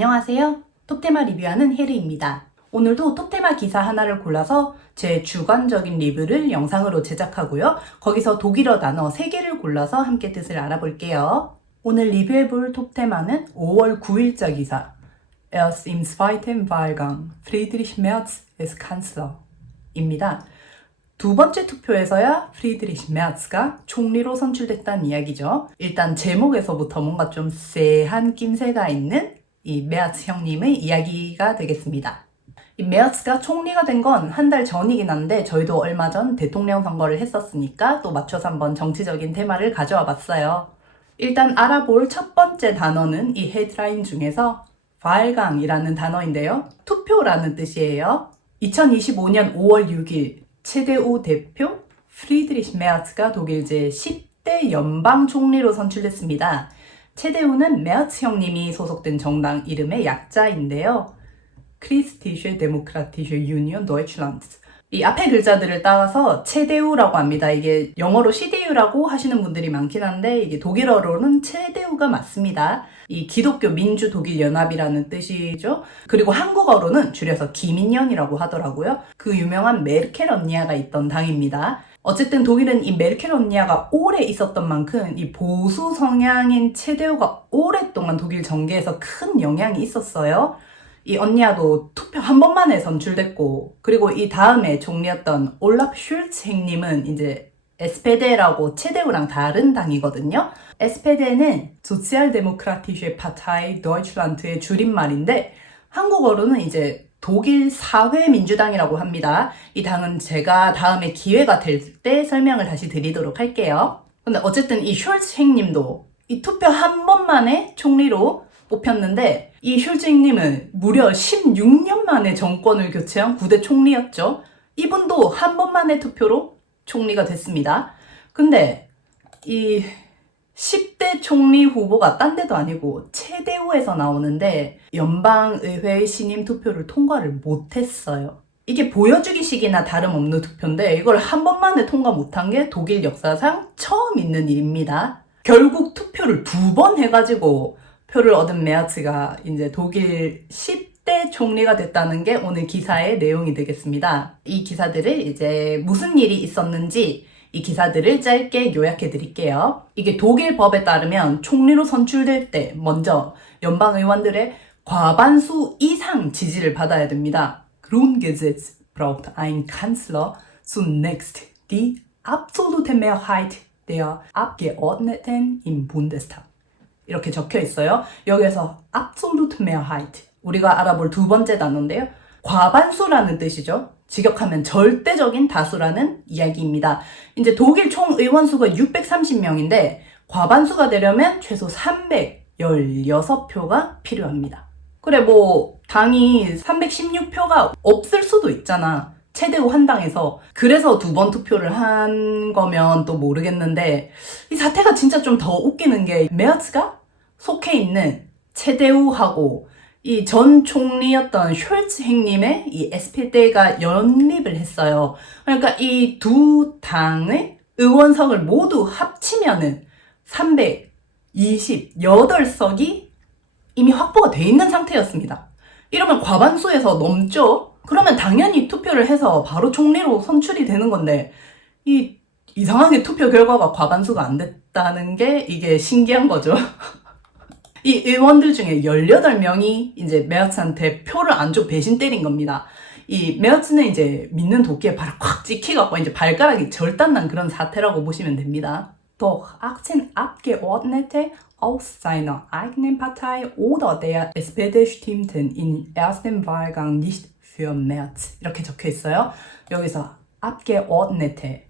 안녕하세요. 톱테마 리뷰하는 혜리입니다. 오늘도 톱테마 기사 하나를 골라서 제 주관적인 리뷰를 영상으로 제작하고요. 거기서 독일어 단어 3개를 골라서 함께 뜻을 알아볼게요. 오늘 리뷰해볼 톱테마는 5월 9일자 기사 Erst im zweiten Wahlgang Friedrich Merz ist Kanzler 입니다. 두 번째 투표에서야 프리드리히 메르츠가 총리로 선출됐다는 이야기죠. 일단 제목에서부터 뭔가 좀 쎄한 낌새가 있는 이 메르츠 형님의 이야기가 되겠습니다. 이 메르츠가 총리가 된 건 한 달 전이긴 한데 저희도 얼마 전 대통령 선거를 했었으니까 또 맞춰서 한번 정치적인 테마를 가져와 봤어요. 일단 알아볼 첫 번째 단어는 이 헤드라인 중에서 발강이라는 단어인데요. 투표라는 뜻이에요. 2025년 5월 6일 체데우 대표 프리드리히 메르츠가 독일 제10대 연방 총리로 선출됐습니다. 체데우는 메르츠 형님이 소속된 정당 이름의 약자인데요. 크리스티슈 데모크라티슈 유니온 도이чл란드. 이 앞에 글자들을 따서 체데우라고 합니다. 이게 영어로 CDU라고 하시는 분들이 많긴 한데 이게 독일어로는 체데우가 맞습니다. 이 기독교 민주 독일 연합이라는 뜻이죠. 그리고 한국어로는 줄여서 기민연이라고 하더라고요. 그 유명한 메르켈 언니아가 있던 당입니다. 어쨌든 독일은 이 메르켈 언니아가 오래 있었던 만큼 이 보수 성향인 체데우가 오랫동안 독일 정계에서 큰 영향이 있었어요. 이 언니아도 투표 한 번만에 선출됐고, 그리고 이 다음에 총리였던 올라프 슐츠 형님은 이제 SPD라고 체데우랑 다른 당이거든요. SPD는 소zialdemokratische Partei Deutschland의 줄임말인데 한국어로는 이제 독일 사회민주당이라고 합니다. 이 당은 제가 다음에 기회가 될 때 설명을 다시 드리도록 할게요. 근데 어쨌든 이 슐츠 형님도 이 투표 한 번만에 총리로 뽑혔는데 이 슐츠님은 무려 16년 만에 정권을 교체한 9대 총리였죠. 이분도 한 번만에 투표로 총리가 됐습니다. 근데 이 10대 총리 후보가 딴 데도 아니고 체데우에서 나오는데 연방의회의 신임 투표를 통과를 못했어요. 이게 보여주기식이나 다름없는 투표인데 이걸 한 번만에 통과 못한 게 독일 역사상 처음 있는 일입니다. 결국 투표를 2번 해가지고 표를 얻은 메르츠가 이제 독일 10대 총리가 됐다는 게 오늘 기사의 내용이 되겠습니다. 이 기사들을 이제 무슨 일이 있었는지 이 기사들을 짧게 요약해 드릴게요. 이게 독일 법에 따르면 총리로 선출될 때 먼저 연방 의원들의 과반수 이상 지지를 받아야 됩니다. Grundgesetz braucht ein Kanzler zunächst die absolute Mehrheit der Abgeordneten im Bundestag. 이렇게 적혀 있어요. 여기서 absolute Mehrheit, 우리가 알아볼 두 번째 단어인데요. 과반수라는 뜻이죠. 직역하면 절대적인 다수라는 이야기입니다. 이제 독일 총 의원 수가 630명인데 과반수가 되려면 최소 316표가 필요합니다. 그래 뭐 당이 316표가 없을 수도 있잖아. 체데우 한 당에서. 그래서 2번 투표를 한 거면 또 모르겠는데 이 사태가 진짜 좀 더 웃기는 게 메르츠가 속해 있는 체데우하고 이 전 총리였던 숄츠 형님의 이 SPD가 연립을 했어요. 그러니까 이 두 당의 의원석을 모두 합치면은 328석이 이미 확보가 돼 있는 상태였습니다. 이러면 과반수에서 넘죠? 그러면 당연히 투표를 해서 바로 총리로 선출이 되는 건데 이상하게 투표 결과가 과반수가 안 됐다는 게 이게 신기한 거죠. 이 의원들 중에 18명이 이제 메르츠한테 표를 안 주고 배신 때린 겁니다. 이 메르츠는 이제 믿는 도끼에 발을 콱 찍히갖고 이제 발가락이 절단난 그런 사태라고 보시면 됩니다. Doch 18 Abgeordnete aus seiner eigenen Partei oder der SPD stimmten im ersten Wahlgang nicht für Merz. 이렇게 적혀 있어요. 여기서 Abgeordnete,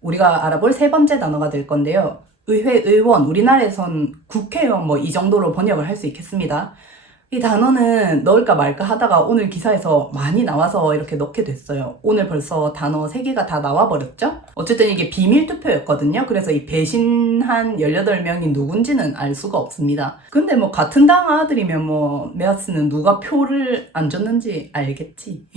우리가 알아볼 세 번째 단어가 될 건데요. 의회 의원, 우리나라에선 국회의원 뭐 이 정도로 번역을 할 수 있겠습니다. 이 단어는 넣을까 말까 하다가 오늘 기사에서 많이 나와서 이렇게 넣게 됐어요. 오늘 벌써 단어 3개가 다 나와버렸죠? 어쨌든 이게 비밀 투표였거든요. 그래서 이 배신한 18명이 누군지는 알 수가 없습니다. 근데 뭐 같은 당 아들이면 뭐 메르츠는 누가 표를 안 줬는지 알겠지.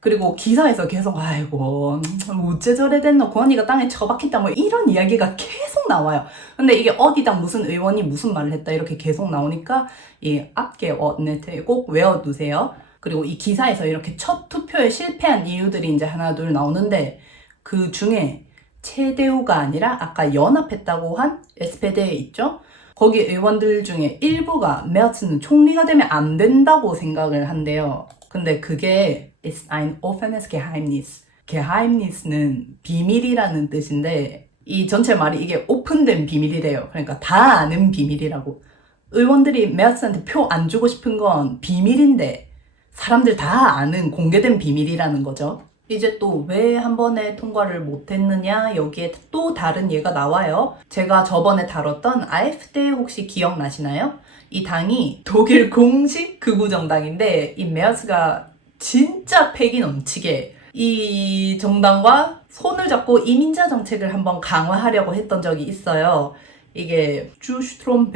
그리고 기사에서 계속 아이고 어째 저래 됐노 권위가 땅에 처박혔다 뭐 이런 이야기가 계속 나와요. 근데 이게 어디당 무슨 의원이 무슨 말을 했다 이렇게 계속 나오니까 이 앞에 네트 꼭 외워두세요. 그리고 이 기사에서 이렇게 첫 투표에 실패한 이유들이 이제 하나 둘 나오는데 그 중에 체대우가 아니라 아까 연합했다고 한 SPD 있죠? 거기 의원들 중에 일부가 메르츠는 총리가 되면 안 된다고 생각을 한대요. 근데 그게 ist ein offenes Geheimnis. Geheimnis는 비밀이라는 뜻인데 이 전체 말이 이게 오픈된 비밀이래요. 그러니까 다 아는 비밀이라고. 의원들이 메르츠한테 표 안 주고 싶은 건 비밀인데 사람들 다 아는 공개된 비밀이라는 거죠. 이제 또 왜 한 번에 통과를 못했느냐 여기에 또 다른 예가 나와요. 제가 저번에 다뤘던 AfD 혹시 기억나시나요? 이 당이 독일 공식 극우 정당인데 이 메르츠가 진짜 패기 넘치게 이 정당과 손을 잡고 이민자 정책을 한번 강화하려고 했던 적이 있어요. 이게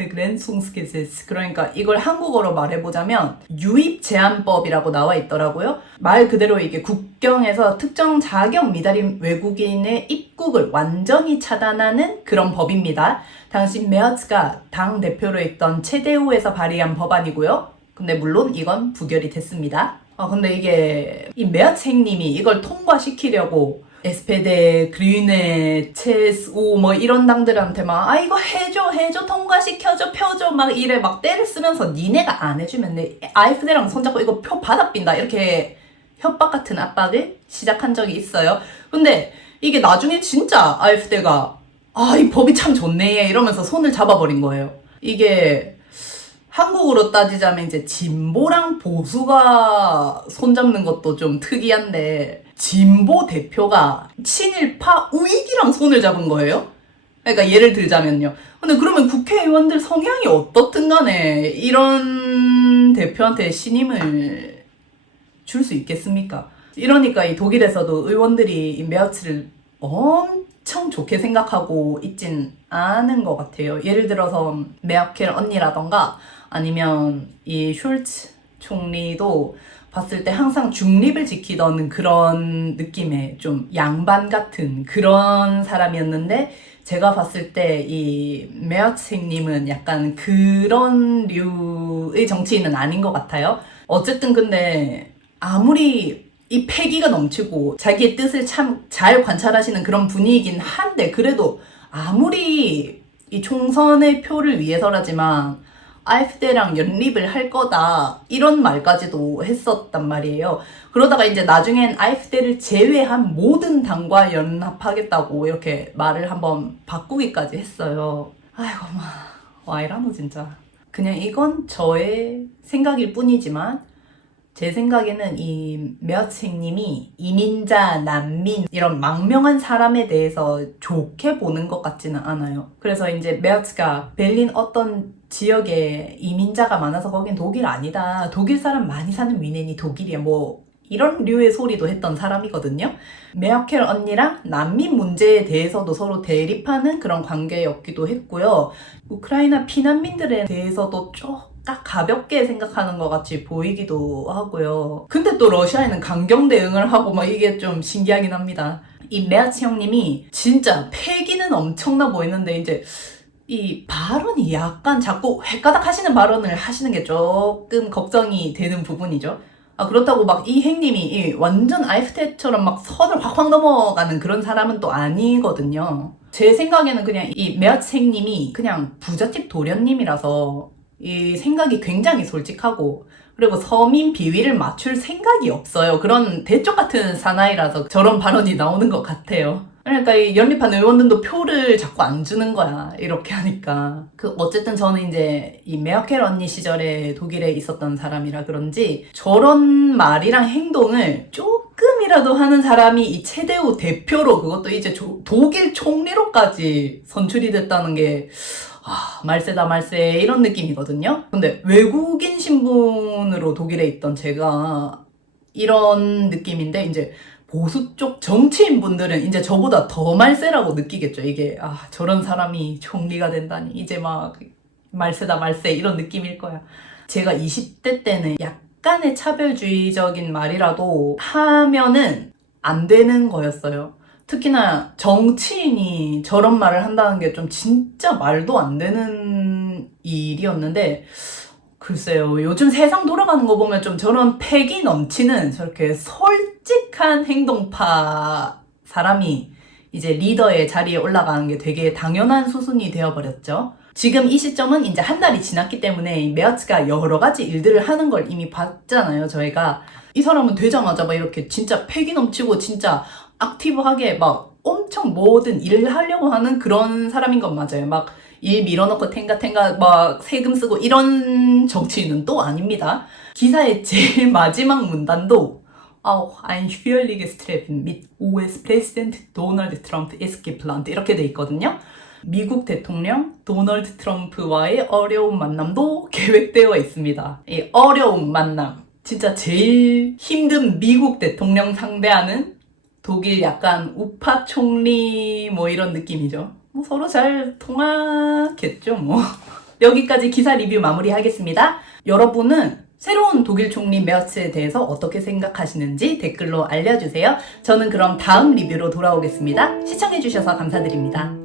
Zustrombegrenzungsgesetz 그러니까 이걸 한국어로 말해보자면 유입 제한법이라고 나와 있더라고요. 말 그대로 이게 국경에서 특정 자격 미달인 외국인의 입국을 완전히 차단하는 그런 법입니다. 당시 메르츠가 당 대표로 있던 체데우에서 발의한 법안이고요. 근데 물론 이건 부결이 됐습니다. 근데 이게 이 메르츠 행님이 이걸 통과시키려고 SPD, 그린에, CSU 뭐 이런 당들한테 막 이거 해줘 통과시켜줘 펴줘 막 이래 막 때를 쓰면서 니네가 안 해주면 내 AfD랑 손잡고 이거 표 바닥빈다 이렇게 협박 같은 압박을 시작한 적이 있어요. 근데 이게 나중에 진짜 AfD가 이 법이 참 좋네 이러면서 손을 잡아버린 거예요. 이게 한국으로 따지자면 이제 진보랑 보수가 손잡는 것도 좀 특이한데 진보 대표가 친일파 우익이랑 손을 잡은 거예요? 그러니까 예를 들자면요. 근데 그러면 국회의원들 성향이 어떻든 간에 이런 대표한테 신임을 줄 수 있겠습니까? 이러니까 이 독일에서도 의원들이 이 메르츠를 엄청 좋게 생각하고 있진 않은 것 같아요. 예를 들어서 메르켈 언니라던가 아니면 이 숄츠 총리도 봤을 때 항상 중립을 지키던 그런 느낌의 좀 양반 같은 그런 사람이었는데 제가 봤을 때 이 메르츠님은 약간 그런 류의 정치인은 아닌 것 같아요. 어쨌든 근데 아무리 이 패기가 넘치고 자기의 뜻을 참 잘 관찰하시는 그런 분위기긴 한데 그래도 아무리 이 총선의 표를 위해서라지만 AfD랑 연립을 할 거다 이런 말까지도 했었단 말이에요. 그러다가 이제 나중엔 AfD를 제외한 모든 당과 연합하겠다고 이렇게 말을 한번 바꾸기까지 했어요. 아이고 와 이라노 진짜. 그냥 이건 저의 생각일 뿐이지만 제 생각에는 이 메르츠님이 이민자, 난민 이런 망명한 사람에 대해서 좋게 보는 것 같지는 않아요. 그래서 이제 메르츠가 베를린 어떤 지역에 이민자가 많아서 거긴 독일 아니다. 독일 사람 많이 사는 위넨이 독일이야. 뭐 이런 류의 소리도 했던 사람이거든요. 메르켈 언니랑 난민 문제에 대해서도 서로 대립하는 그런 관계였기도 했고요. 우크라이나 피난민들에 대해서도 조금 가볍게 생각하는 것 같이 보이기도 하고요. 근데 또 러시아에는 강경 대응을 하고 막 이게 좀 신기하긴 합니다. 이 메르츠 형님이 진짜 패기는 엄청나 보이는데 이제 이 발언이 약간 자꾸 헷가닥 하시는 발언을 하시는 게 조금 걱정이 되는 부분이죠. 그렇다고 막 이 행님이 완전 AfD처럼 막 선을 확확 넘어가는 그런 사람은 또 아니거든요. 제 생각에는 그냥 이 메르츠 행님이 그냥 부잣집 도련님이라서 이 생각이 굉장히 솔직하고 그리고 서민 비위를 맞출 생각이 없어요. 그런 대쪽 같은 사나이라서 저런 발언이 나오는 것 같아요. 그러니까 이 연립한 의원들도 표를 자꾸 안 주는 거야. 이렇게 하니까. 어쨌든 저는 이제 이 메르켈 언니 시절에 독일에 있었던 사람이라 그런지 저런 말이랑 행동을 조금이라도 하는 사람이 이 체데우 대표로 그것도 이제 독일 총리로까지 선출이 됐다는 게 말세다 말세 이런 느낌이거든요. 근데 외국인 신분으로 독일에 있던 제가 이런 느낌인데 이제 보수 쪽 정치인분들은 이제 저보다 더 말세라고 느끼겠죠. 이게 저런 사람이 총리가 된다니 이제 막 말세다 말세 이런 느낌일 거야. 제가 20대 때는 약간 약간의 차별주의적인 말이라도 하면은 안 되는 거였어요. 특히나 정치인이 저런 말을 한다는 게 좀 진짜 말도 안 되는 일이었는데, 글쎄요, 요즘 세상 돌아가는 거 보면 좀 저런 패기 넘치는 저렇게 솔직한 행동파 사람이 이제 리더의 자리에 올라가는 게 되게 당연한 수순이 되어버렸죠. 지금 이 시점은 이제 한 달이 지났기 때문에 메어츠가 여러 가지 일들을 하는 걸 이미 봤잖아요, 저희가. 이 사람은 되자마자 막 이렇게 진짜 패기 넘치고 진짜 액티브하게 막 엄청 모든 일을 하려고 하는 그런 사람인 건 맞아요. 막 일 밀어넣고 탱가탱가 막 세금 쓰고 이런 정치인은 또 아닙니다. 기사의 제일 마지막 문단도 ein schwieriges Treffen mit US-Präsident Donald Trump ist geplant 이렇게 돼 있거든요. 미국 대통령 도널드 트럼프와의 어려운 만남도 계획되어 있습니다. 이 어려운 만남, 진짜 제일 힘든 미국 대통령 상대하는 독일 약간 우파 총리 뭐 이런 느낌이죠. 뭐 서로 잘 통하겠죠 뭐. 여기까지 기사 리뷰 마무리하겠습니다. 여러분은 새로운 독일 총리 메어츠에 대해서 어떻게 생각하시는지 댓글로 알려주세요. 저는 그럼 다음 리뷰로 돌아오겠습니다. 시청해주셔서 감사드립니다.